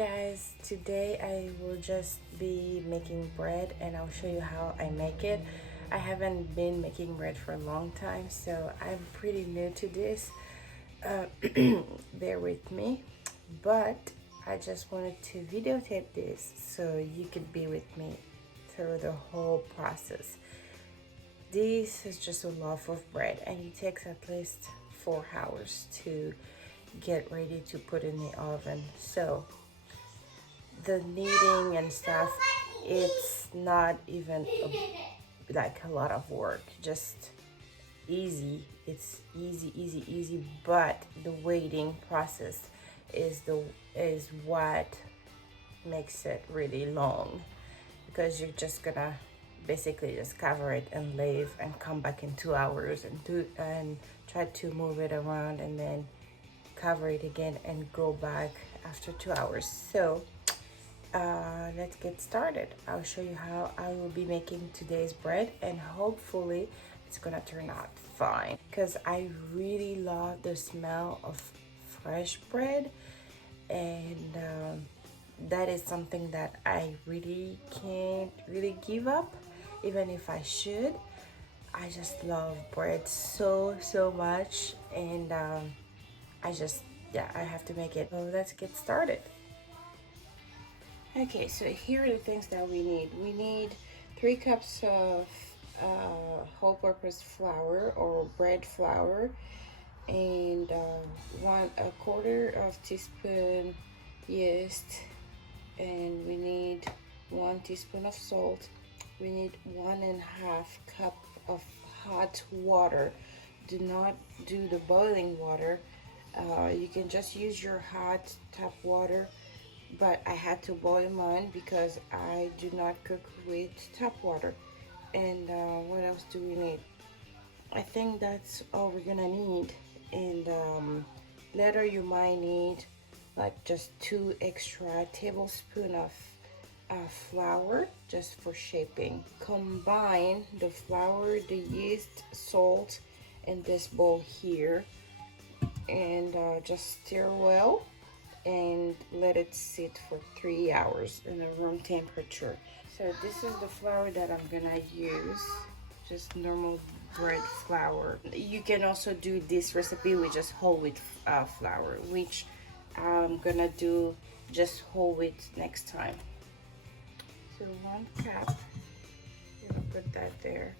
guys, today I will just be making bread and I'll show you how I make it. I haven't been making bread for a long time, so I'm pretty new to this. Bear with me, but I just wanted to videotape this so you could be with me through the whole process. This is just a loaf of bread and it takes at least 4 hours to get ready to put in the oven. So the kneading and stuff, it's not even like a lot of work, just easy. It's easy, but the waiting process is what makes it really long, because you're just gonna basically just cover it and leave and come back in 2 hours and try to move it around and then cover it again and go back after 2 hours. So let's get started. I'll show you how I will be making today's bread, and hopefully it's gonna turn out fine, because I really love the smell of fresh bread, and that is something that I really can't give up, even if I should. I just love bread so much, and I have to make it. So let's get started. Okay, so here are the things that we need. We need 3 cups of whole-purpose flour or bread flour, and a quarter of teaspoon yeast, and we need 1 teaspoon of salt. We need 1.5 cup of hot water. Do not do the boiling water. You can just use your hot tap water, but I had to boil mine because I do not cook with tap water. And what else do we need? I think that's all we're gonna need. And later you might need like just 2 extra tablespoons of flour just for shaping. Combine the flour, the yeast, salt in this bowl here, and just stir well and let it sit for 3 hours in a room temperature. So this is the flour that I'm gonna use, just normal bread flour. You can also do this recipe with just whole wheat flour, which I'm gonna do just whole wheat next time. So 1 cup, I'm gonna put that there.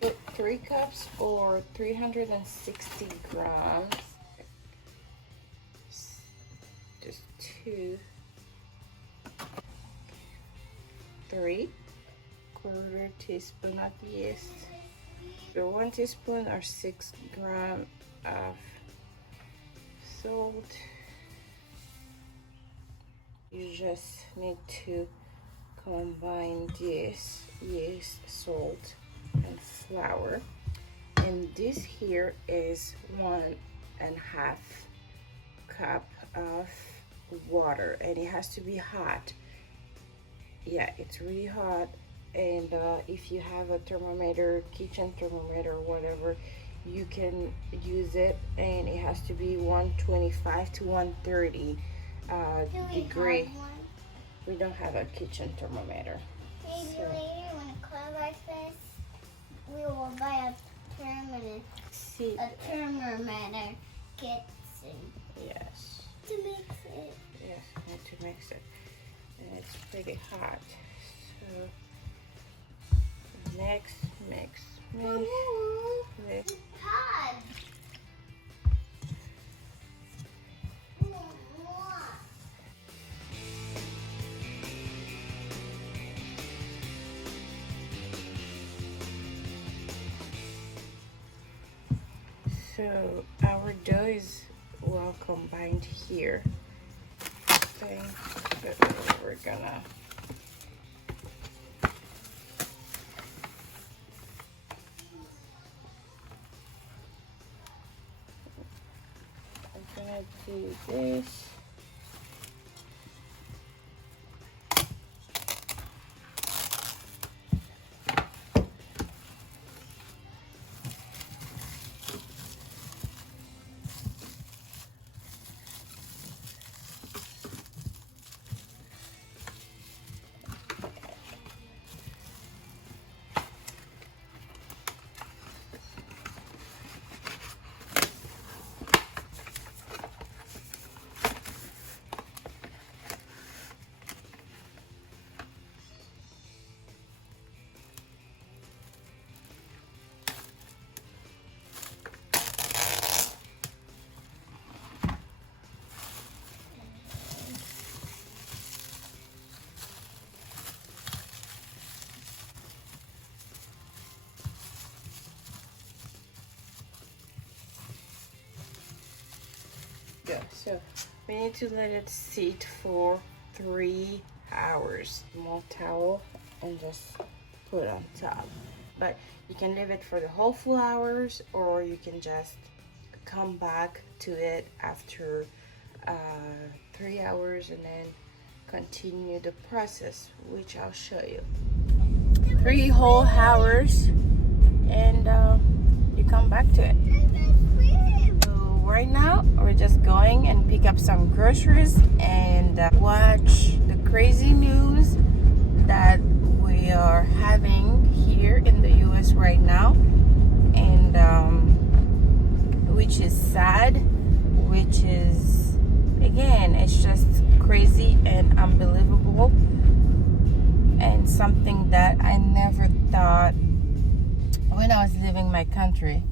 Put 3 cups or 360 grams, just 2, 3 quarter teaspoon of yeast, so 1 teaspoon or 6 grams of salt. You just need to combine this yeast, salt, and flour. And this here is 1.5 cup of water, and it has to be hot. Yeah, it's really hot. And if you have a thermometer, kitchen thermometer, whatever, you can use it, and it has to be 125 to 130 degree. We don't have a kitchen thermometer. Maybe So later when it comes like this, we will buy a thermometer. see, A thermometer kitchen. yes, To mix it. yes, I need to mix it, and it's pretty hot. So mix. It's hot. So our dough is well combined here. Okay, so we're gonna do this. So we need to let it sit for 3 hours. Small towel and just put on top. But you can leave it for the whole full hours, or you can just come back to it after 3 hours and then continue the process, which I'll show you. 3 whole hours, and you come back to it. So right now we're just going and pick up some groceries and watch the crazy news that we are having here in the US right now, and which is sad, which is, again, it's just crazy and unbelievable, and something that I never thought, when I was leaving my country,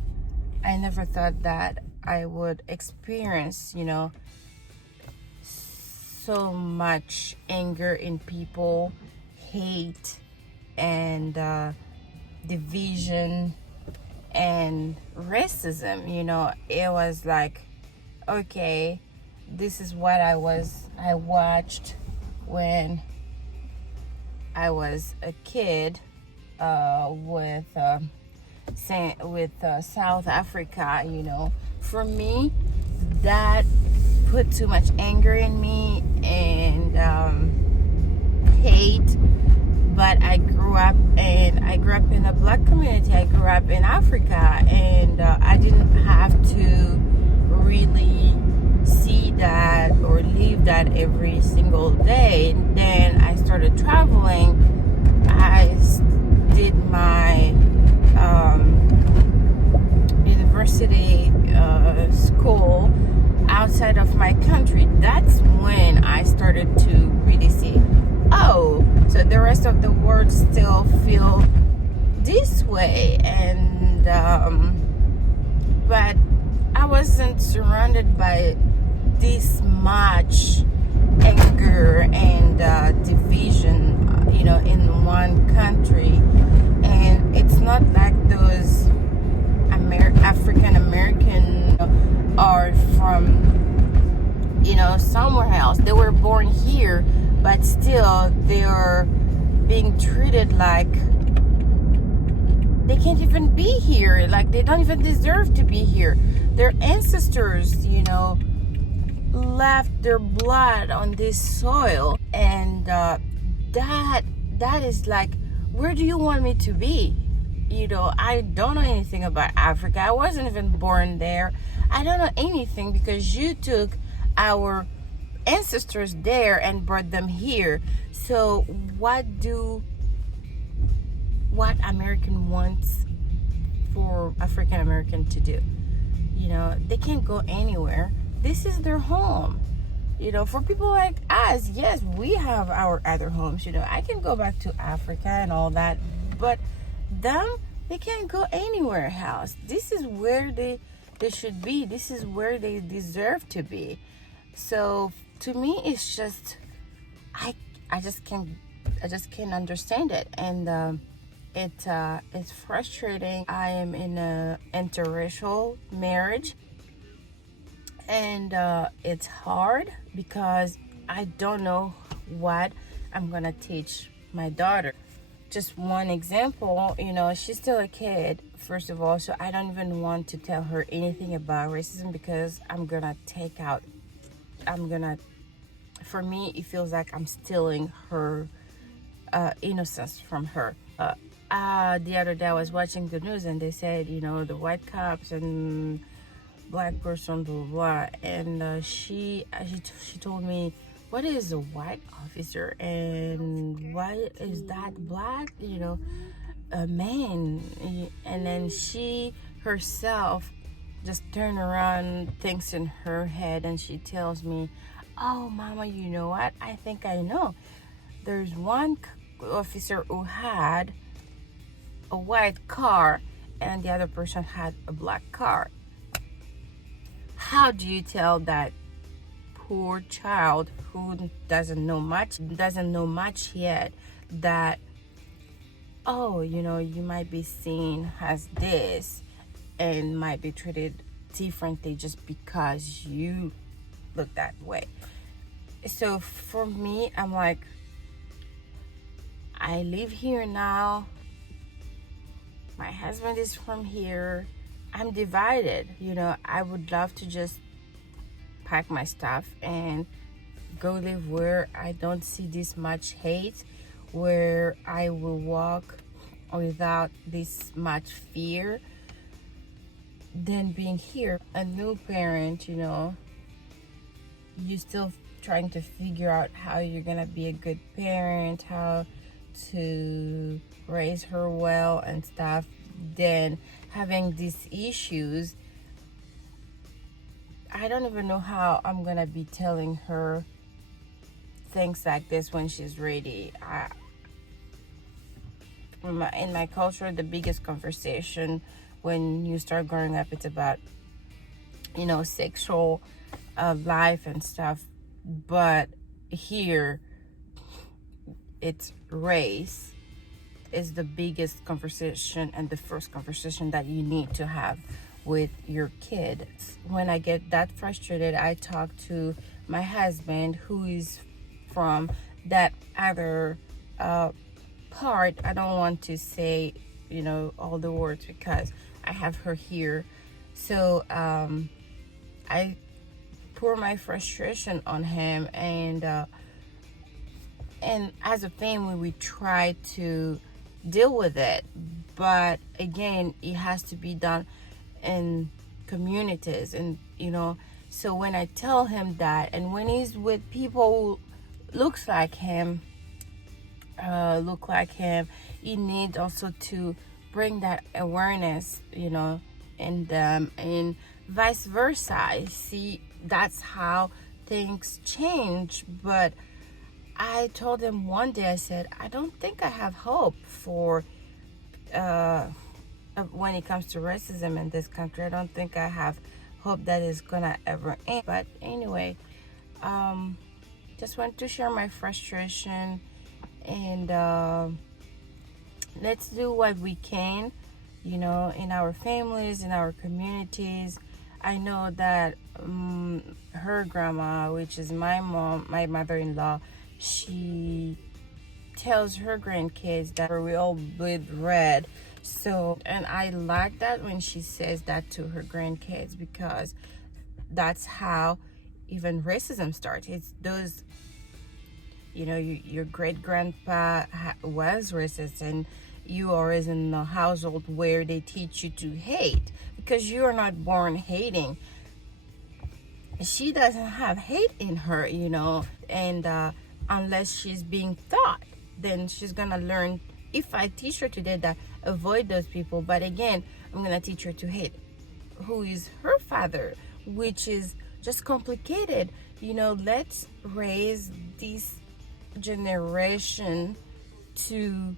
I never thought that I would experience, you know, so much anger in people, hate, and division and racism. You know, it was like, okay, this is what I watched when I was a kid with South Africa. You know, for me, that put too much anger in me and hate. But I grew up in a black community. I grew up in Africa, and I didn't have to really see that or live that every single day. And then I started traveling. I did my university school outside of my country. That's when I started to really see, oh, so the rest of the world still feel this way. And but I wasn't surrounded by this much anger and division, you know, in one country. And it's not like those African American are from, you know, somewhere else. They were born here, but still they're being treated like they can't even be here, like they don't even deserve to be here. Their ancestors, you know, left their blood on this soil, and that is like, where do you want me to be? You know, I don't know anything about Africa. I wasn't even born there. I don't know anything because you took our ancestors there and brought them here. So what American wants for African American to do? You know, they can't go anywhere. This is their home. You know, for people like us, yes, we have our other homes. You know, I can go back to Africa and all that, but them, they can't go anywhere else. This is where they should be. This is where they deserve to be. So to me, it's just, I just can't understand it, and it's frustrating. I am in a interracial marriage, and it's hard because I don't know what I'm gonna teach my daughter. Just one example, you know, she's still a kid, first of all, so I don't even want to tell her anything about racism because for me, it feels like I'm stealing her innocence from her. The other day I was watching the news and they said, you know, the white cops and black person, blah, blah, blah. And she told me, what is a white officer and why is that black, you know, a man? And then she herself just turned around, thinks in her head, and she tells me, oh, Mama, you know what? I think I know. There's one officer who had a white car and the other person had a black car. How do you tell that poor child who doesn't know much yet that, oh, you know, you might be seen as this and might be treated differently just because you look that way. So for me, I'm like, I live here now. My husband is from here. I'm divided. I would love to just pack my stuff and go live where I don't see this much hate, where I will walk without this much fear, than being here. A new parent, you're still trying to figure out how you're gonna be a good parent, how to raise her well and stuff. Then having these issues, I don't even know how I'm gonna be telling her things like this when she's ready. In my culture, the biggest conversation when you start growing up, it's about sexual life and stuff. But here, it's race is the biggest conversation and the first conversation that you need to have with your kid. When I get that frustrated, I talk to my husband, who is from that other part. I don't want to say all the words because I have her here. So I pour my frustration on him, and as a family we try to deal with it, but again, it has to be done in communities. And so when I tell him that, and when he's with people who looks like him, he needs also to bring that awareness in them, and vice versa. I see that's how things change. But I told him one day, I said, I don't think I have hope for when it comes to racism in this country. I don't think I have hope that is gonna ever end. But anyway, just want to share my frustration, and let's do what we can, in our families, in our communities. I know that her grandma, which is my mom, my mother-in-law, she tells her grandkids that we all bleed red. So, and I like that when she says that to her grandkids, because that's how even racism starts. It's those, your great grandpa was racist, and you are raised in a household where they teach you to hate, because you are not born hating. She doesn't have hate in her, and unless she's being taught, then she's gonna learn. If I teach her today that avoid those people, but again, I'm gonna teach her to hate who is her father, which is just complicated. Let's raise this generation to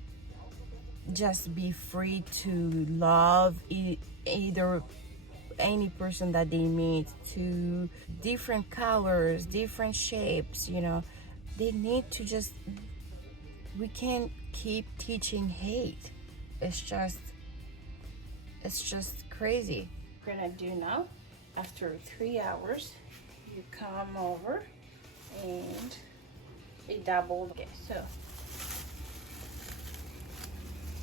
just be free to love either any person that they meet, to different colors, different shapes. They need to just, we can't keep teaching hate. It's just crazy. We're gonna do now, after 3 hours, you come over and they doubled. Okay, so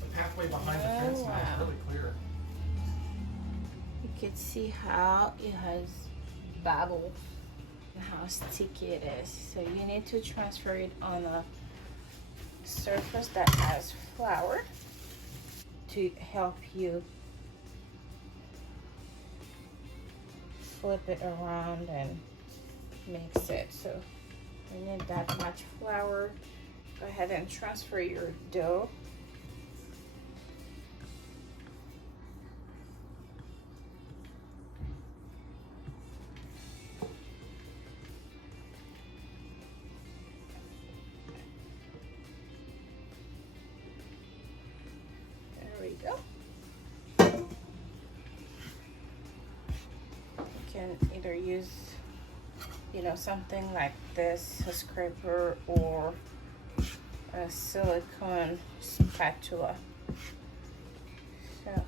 the pathway behind the fence now is really clear. You can see how it has bubbles and how sticky it is. So you need to transfer it on a surface that has flour to help you flip it around and mix it. So you need that much flour. Go ahead and transfer your dough. Can either use something like this, a scraper, or a silicone spatula. So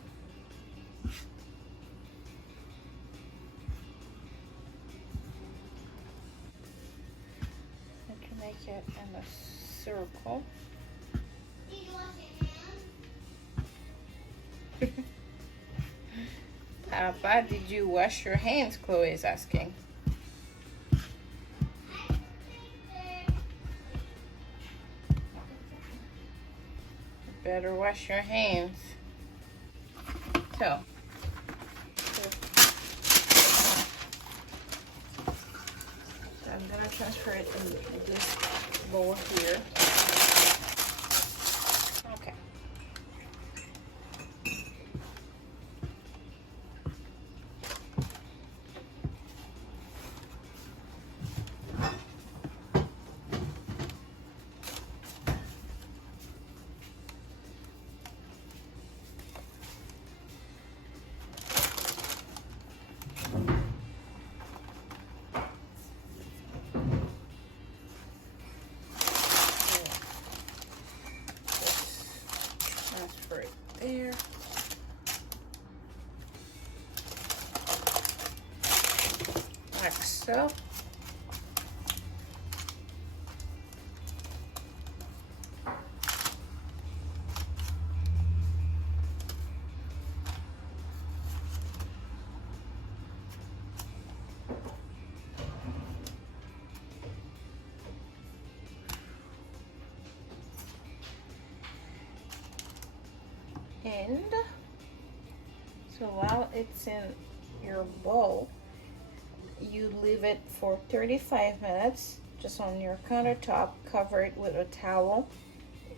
make it in a circle. Did you wash your hands? Papa, did you wash your hands? Chloe is asking. Better wash your hands. So I'm gonna transfer it in this bowl here. Okay. Transfer it there. Like so. And so while it's in your bowl, you leave it for 35 minutes just on your countertop, cover it with a towel,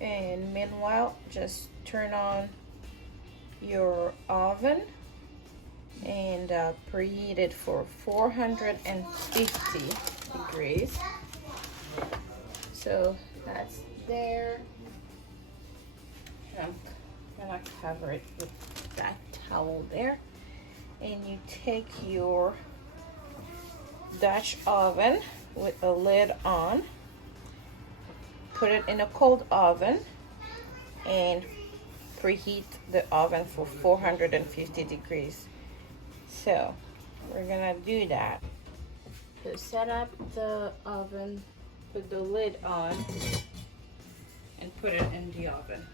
and meanwhile just turn on your oven and preheat it for 450 degrees. So that's there. I'm gonna cover it with that towel there, and you take your Dutch oven with a lid on, put it in a cold oven, and preheat the oven for 450 degrees. So we're gonna do that. So set up the oven, put the lid on, and put it in the oven.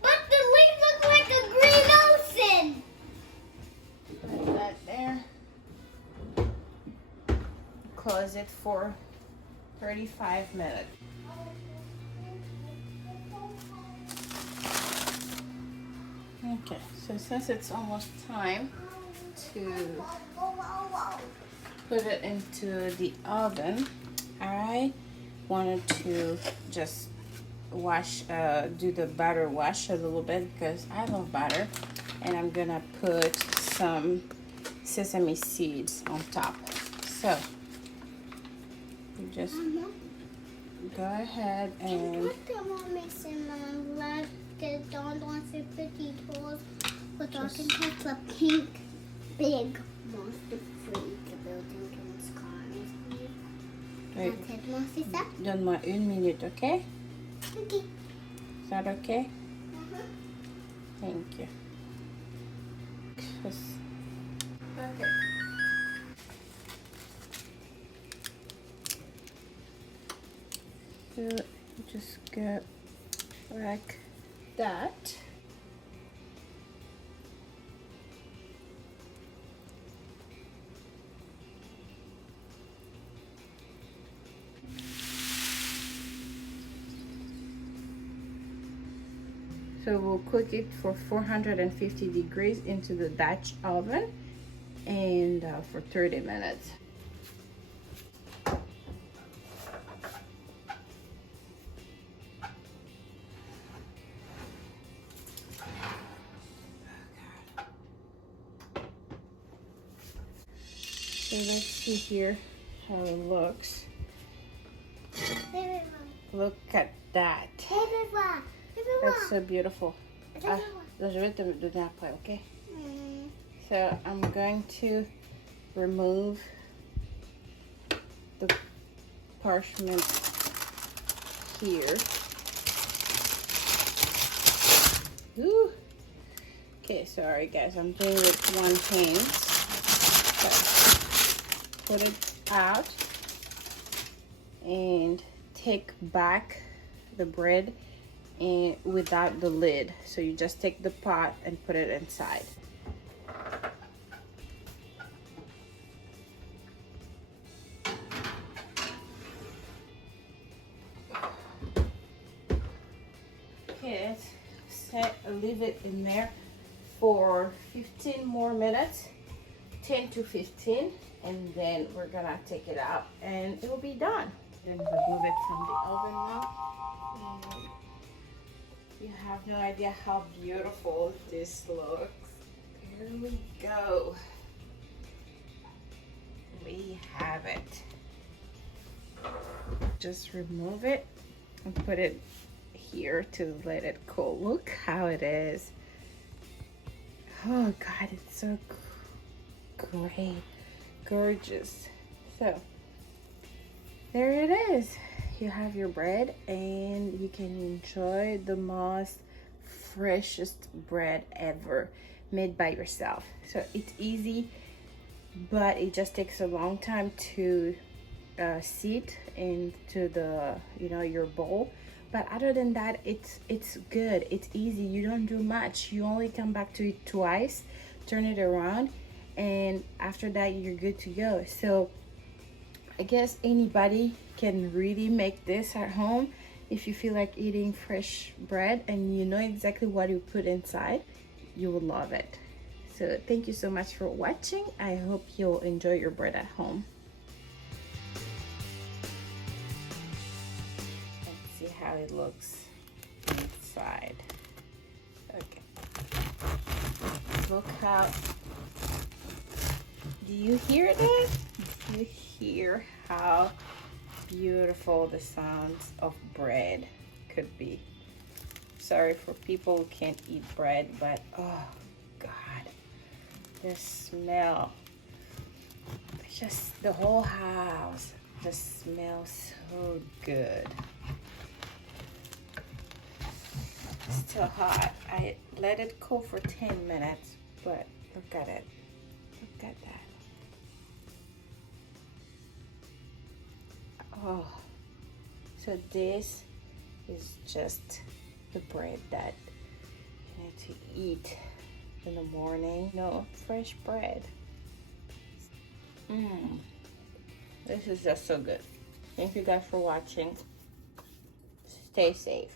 But the leaves look like a green ocean. Put that there. Close it for 35 minutes. Okay, so since it's almost time to put it into the oven, I wanted to just do the batter wash a little bit because I love butter, and I'm gonna put some sesame seeds on top. So you just go ahead and But I can have a pink big monster fruit building in the sky. wait, donne-moi 1 minute, okay? Okay. Is that okay? Thank you. Okay. So just go like that. So we'll cook it for 450 degrees into the Dutch oven and for 30 minutes. So let's see here how it looks. Look at that. That's so beautiful. Je vais te donner après, okay? So I'm going to remove the parchment here. Ooh. Okay, sorry guys, I'm doing it with one hand. So put it out and take back the bread and without the lid. So you just take the pot and put it inside. Okay, leave it in there for 15 more minutes, 10 to 15, and then we're gonna take it out and it will be done. Then remove it from the oven now. And you have no idea how beautiful this looks. Here we go. We have it. Just remove it and put it here to let it cool. Look how it is. Oh God, it's so great, gorgeous. So there it is. You have your bread and you can enjoy the most freshest bread ever made by yourself. So it's easy, but it just takes a long time to sit into the your bowl. But other than that, it's good, it's easy. You don't do much. You only come back to it twice, turn it around, and after that you're good to go. So I guess anybody can really make this at home if you feel like eating fresh bread and you know exactly what you put inside. You will love it. So thank you so much for watching. I hope you'll enjoy your bread at home. Let's see how it looks inside. Okay. Look how, do you hear that? Do you hear how beautiful the sounds of bread could be? Sorry for people who can't eat bread, but oh God, the smell, just the whole house just smells so good. It's still hot. I let it cool for 10 minutes, but look at it. Look at that. Oh, so this is just the bread that you need to eat in the morning. No, fresh bread. This is just so good. Thank you guys for watching. Stay safe.